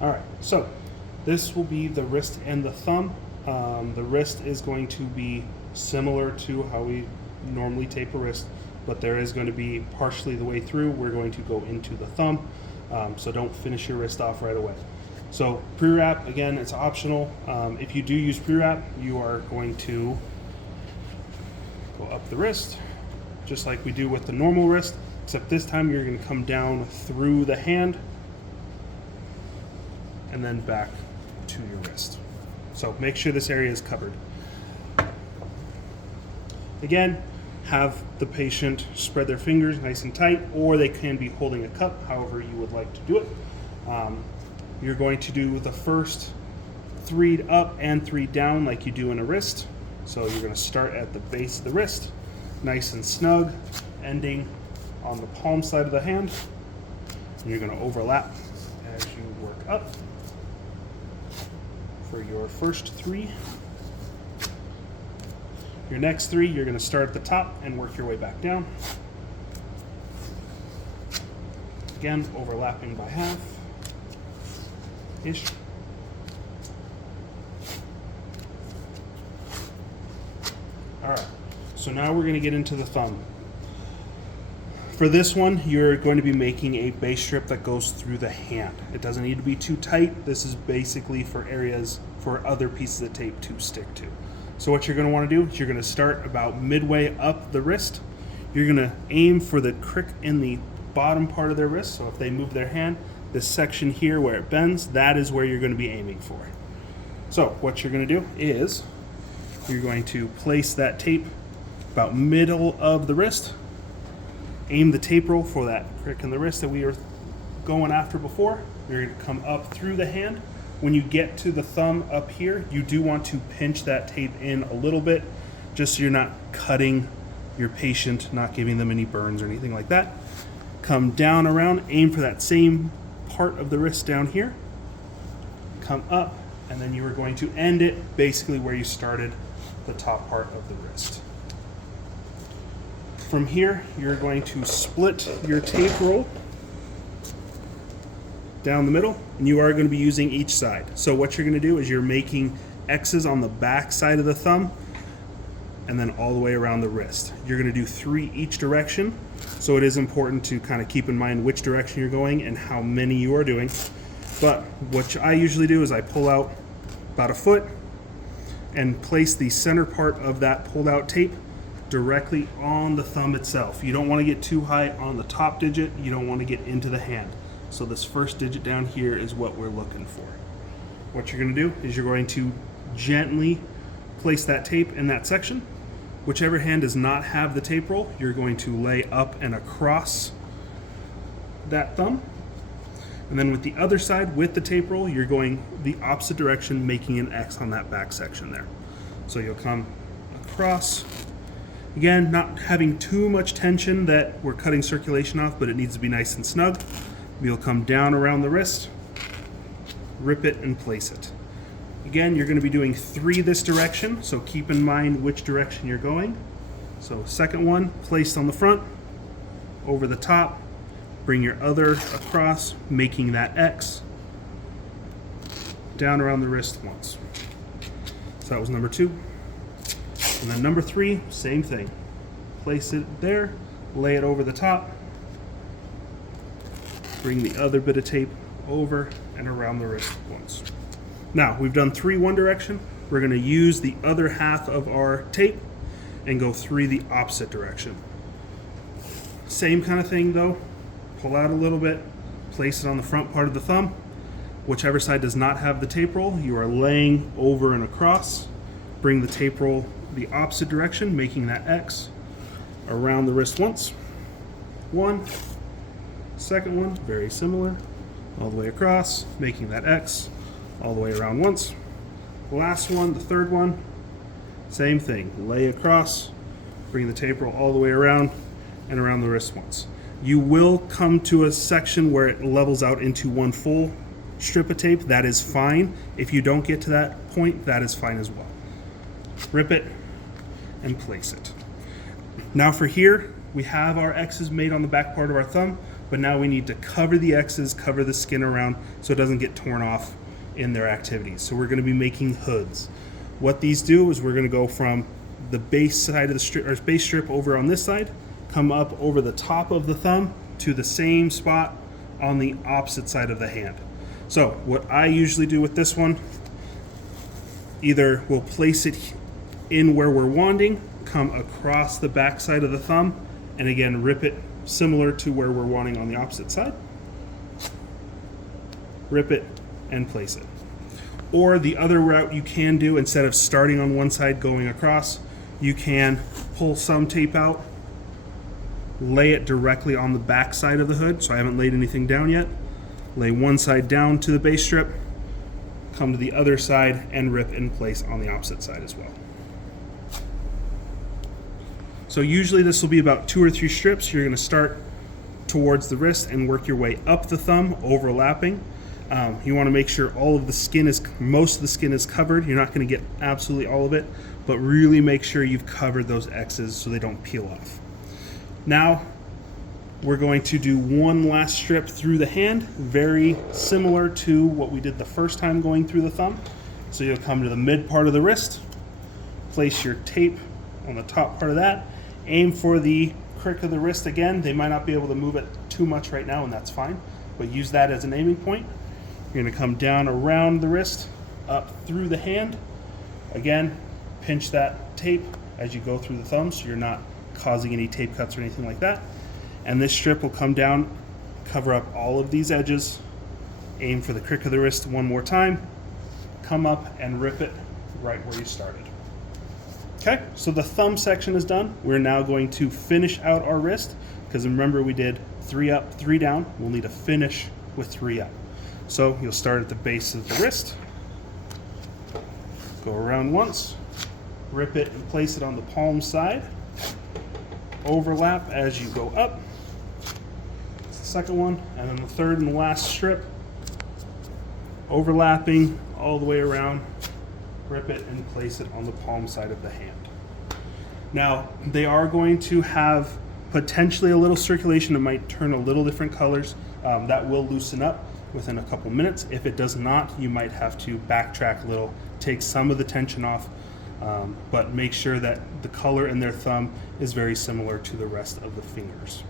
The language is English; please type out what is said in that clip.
All right, so this will be the wrist and the thumb. The wrist is going to be similar to how we normally tape a wrist, but there is going to be partially the way through, we're going to go into the thumb. So don't finish your wrist off right away. So pre-wrap, again, it's optional. If you do use pre-wrap, you are going to go up the wrist, just like we do with the normal wrist, except this time you're going to come down through the hand and then back to your wrist. So make sure this area is covered. Again, have the patient spread their fingers nice and tight, or they can be holding a cup, however you would like to do it. You're going to do the first 3 up and 3 down like you do in a wrist. So you're going to start at the base of the wrist, nice and snug, ending on the palm side of the hand. And you're going to overlap as you work up for your first 3. Your next 3, you're going to start at the top and work your way back down. Again, overlapping by half-ish. All right, so now we're going to get into the thumb. For this one, you're going to be making a base strip that goes through the hand. It doesn't need to be too tight. This is basically for areas for other pieces of tape to stick to. So what you're going to want to do is you're going to start about midway up the wrist. You're going to aim for the crick in the bottom part of their wrist. So if they move their hand, this section here where it bends, that is where you're going to be aiming for. So what you're going to do is you're going to place that tape about middle of the wrist. Aim the tape roll for that crick in the wrist that we were going after before. You're going to come up through the hand. When you get to the thumb up here, you do want to pinch that tape in a little bit, just so you're not cutting your patient, not giving them any burns or anything like that. Come down around, aim for that same part of the wrist down here. Come up, and then you are going to end it basically where you started the top part of the wrist. From here, you're going to split your tape roll down the middle, and you are going to be using each side. So what you're going to do is you're making X's on the back side of the thumb and then all the way around the wrist. You're going to do 3 each direction, so it is important to kind of keep in mind which direction you're going and how many you are doing. But what I usually do is I pull out about 1 foot and place the center part of that pulled out tape directly on the thumb itself. You don't want to get too high on the top digit, you don't want to get into the hand. So this first digit down here is what we're looking for. What you're going to do is you're going to gently place that tape in that section. Whichever hand does not have the tape roll, you're going to lay up and across that thumb. And then with the other side, with the tape roll, you're going the opposite direction, making an X on that back section there. So you'll come across. Again, not having too much tension that we're cutting circulation off, but it needs to be nice and snug. You'll come down around the wrist, rip it, and place it. Again, you're going to be doing 3 this direction, so keep in mind which direction you're going. So second one, placed on the front, over the top, bring your other across, making that X, down around the wrist once. So that was number 2. And then number 3, same thing. Place it there, lay it over the top, bring the other bit of tape over and around the wrist once. Now, we've done 3 one direction. We're going to use the other half of our tape and go 3 the opposite direction. Same kind of thing though. Pull out a little bit, place it on the front part of the thumb. Whichever side does not have the tape roll, you are laying over and across. Bring the tape roll the opposite direction, making that X around the wrist once. 1. Second one, very similar, all the way across, making that X, all the way around once. Last one, the third one, same thing, lay across, bring the tape roll all the way around and around the wrist once. You will come to a section where it levels out into one full strip of tape. That is fine. If you don't get to that point, that is fine as well. Rip it and place it. Now for here, we have our X's made on the back part of our thumb, but now we need to cover the X's, cover the skin around so it doesn't get torn off in their activities. So we're going to be making hoods. What these do is we're going to go from the base side of the strip, or base strip over on this side, come up over the top of the thumb to the same spot on the opposite side of the hand. So what I usually do with this one, either we'll place it in where we're wanting, come across the back side of the thumb, and again rip it similar to where we're wanting on the opposite side. Rip it and place it. Or the other route you can do, instead of starting on one side going across, you can pull some tape out, lay it directly on the back side of the hood. So I haven't laid anything down yet. Lay one side down to the base strip, come to the other side and rip in place on the opposite side as well. So usually this will be about 2 or 3 strips. You're going to start towards the wrist and work your way up the thumb, overlapping. You want to make sure all of the skin is, most of the skin is covered. You're not going to get absolutely all of it, but really make sure you've covered those X's so they don't peel off. Now we're going to do one last strip through the hand, very similar to what we did the first time going through the thumb. So you'll come to the mid part of the wrist, place your tape on the top part of that, aim for the crick of the wrist again. They might not be able to move it too much right now, and that's fine, but use that as an aiming point. You're going to come down around the wrist, up through the hand. Again, pinch that tape as you go through the thumb so you're not causing any tape cuts or anything like that. And this strip will come down, cover up all of these edges, aim for the crick of the wrist one more time, come up and rip it right where you started. Okay, so the thumb section is done. We're now going to finish out our wrist, because remember we did 3 up, 3 down. We'll need a finish with 3 up. So you'll start at the base of the wrist, go around once, rip it and place it on the palm side, overlap as you go up. That's the second one, and then the third and the last strip, overlapping all the way around, rip it and place it on the palm side of the hand. Now they are going to have potentially a little circulation. It might turn a little different colors. That will loosen up within a couple minutes. If it does not, you might have to backtrack a little, take some of the tension off, but make sure that the color in their thumb is very similar to the rest of the fingers.